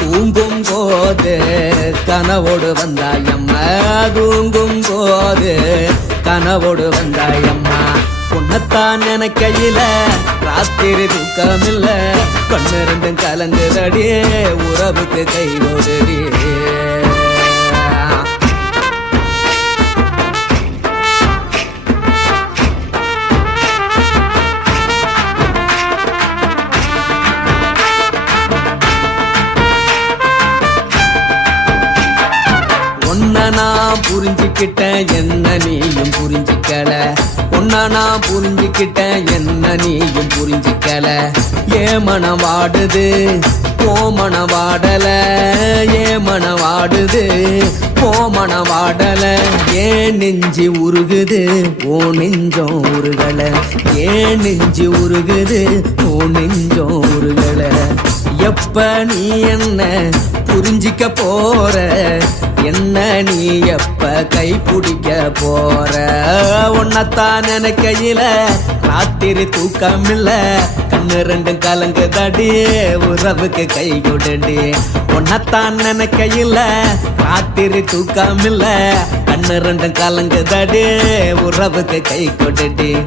தூங்கும் போது கனவோடு வந்தாயம்மா தூங்கும் போது கனவோடு வந்தாயம்மா உன்னத்தான் நினைக்கையில ராத்திரி தூக்கமில்ல. கண்ணிருந்தும் ரெண்டும் கலங்குதடி உறவுக்கு கை ஓடுடி நான் புரிஞ்சுக்கிட்டேன் என்ன நீயும் புரிஞ்சிக்கல? உன்னா நான் புரிஞ்சுக்கிட்டேன் என்ன நீயும் புரிஞ்சிக்கல? ஏ மனம் வாடுது? ஓ மனம் வாடல. ஏ மனம் வாடுது? ஓ மனம் வாடல. ஏன் நெஞ்சு உருகுது? ஓ நெஞ்சம் உருகல. ஏன் நெஞ்சு உருகுது? ஓ நெஞ்சம் உருகல. எப்ப நீ என்ன புரிஞ்சிக்க போற? என்ன நீ எப்ப கை பிடிக்க போற? உன்னத்தான் நினைக்கையில ராத்திரி தூக்கமில்ல. கண்ணு ரெண்டும் கலங்கு தடி உறவுக்கு கை கொடுடி. உன்னத்தான் நினைக்கையில ராத்திரி தூக்கமில்ல. கண்ணு ரெண்டும் கலங்கு தடி உறவுக்கு கை கொடுடி.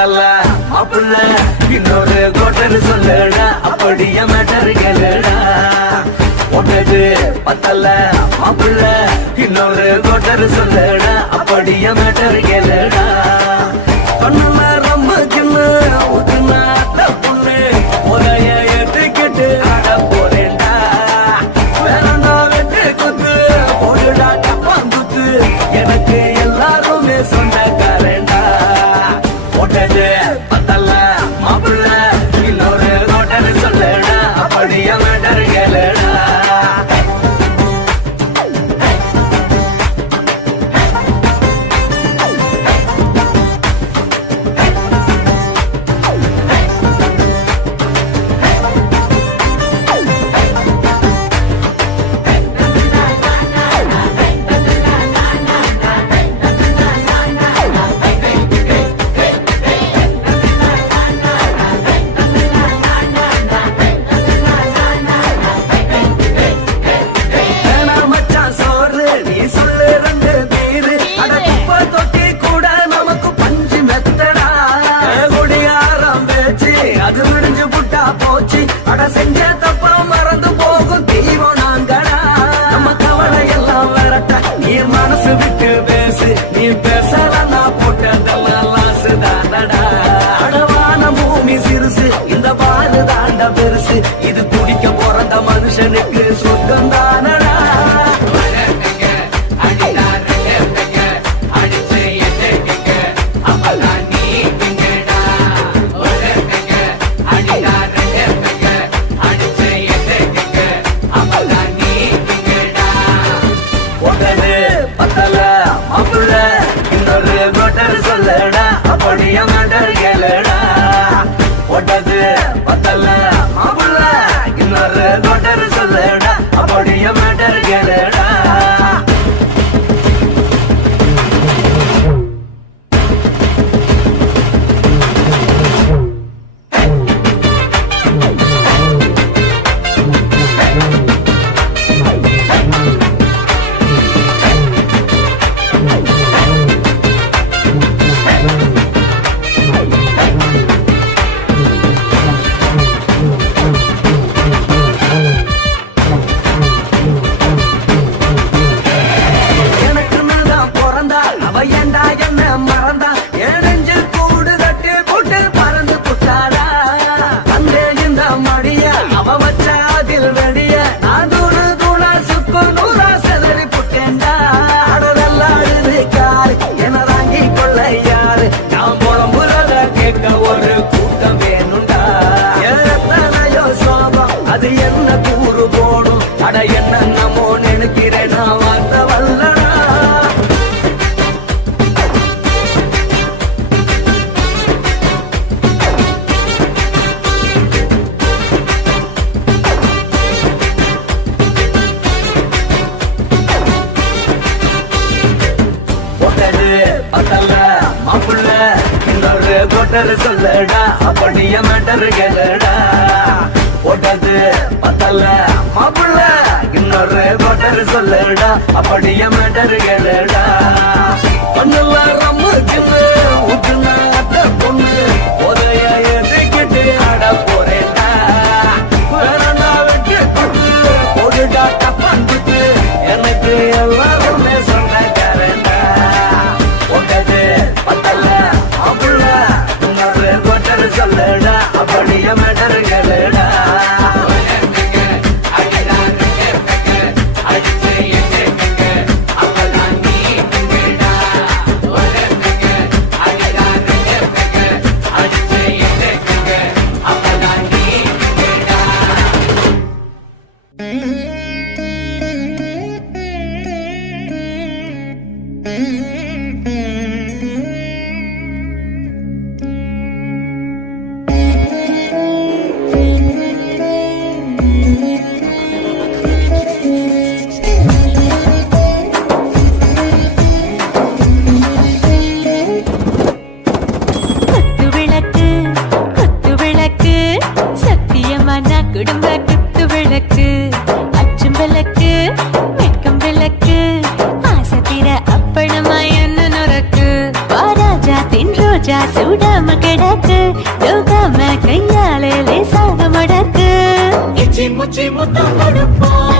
தல்ல அப்புள்ள இன்னொரு கோட்டன்னு சொல்லுடா அப்படியே மேட்டர் கேளுடா. போட்டது பத்தல்ல அப்புள்ள இன்னொரு கோட்டன்னு சொல்லுடா அப்படியே மேட்டர் கேளுடா. మనుషునికి సుఖంగా மேட்டர் சொல்லடா. அப்படிய மேட்டர் கேளடா. போட்டது பத்தல மாப்பிள்ள இன்னொரு கோட்டர் சொல்லடா. அப்படிய மேட்டர் கேளடா. பண்ணல ரம்மு கிண்ணு ஊத்துனா அத்த பொண்ணு. உதய ஏற்றிக்கிட்டு ஆட போறேடா வேற நான் வெட்டி கொடு. போடுடா தப்பான் எல்லாம் Mm-hmm. நடக்கு யோகாம கையாலே லேசாக மடக்கு. முச்சி முத்தம் கொடுப்போம்.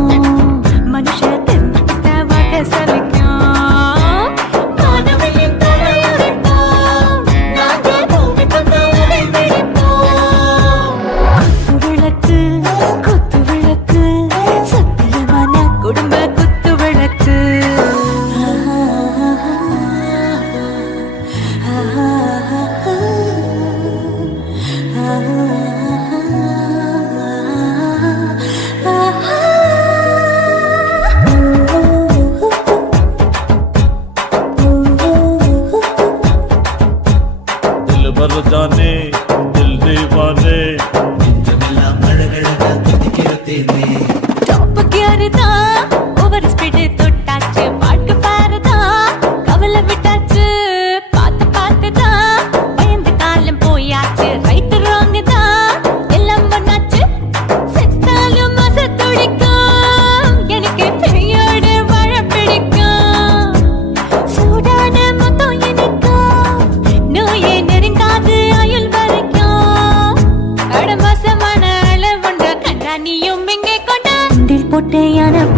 पर जाने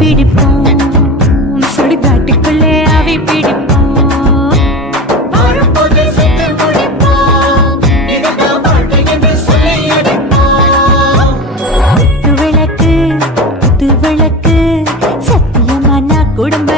பிடிப்போம். சுடுகாட்டுக்குள்ளே அவை பிடிப்போம். விளக்கு சத்தியமான குடும்ப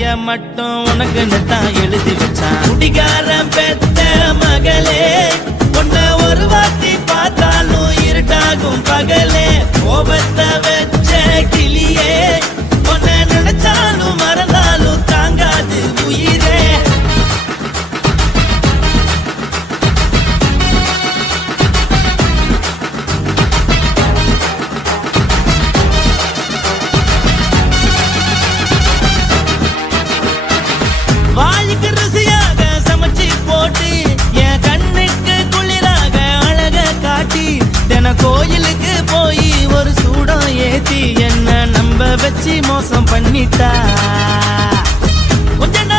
பேரைய மட்டும் உனக்குன்னு தான் எழுதி வச்சான். குடிகாரம் பெத்த மகளே உன்னை ஒரு வாட்டி பார்த்தாலும் இருட்டாகும் பகலே. கோபத்தை வச்ச கிளியே உன்னை நினைச்சாலும் மறந்தாலும் தாங்காது உயிரே. வச்சு மோசம் பண்ணிட்டா. கொஞ்சம்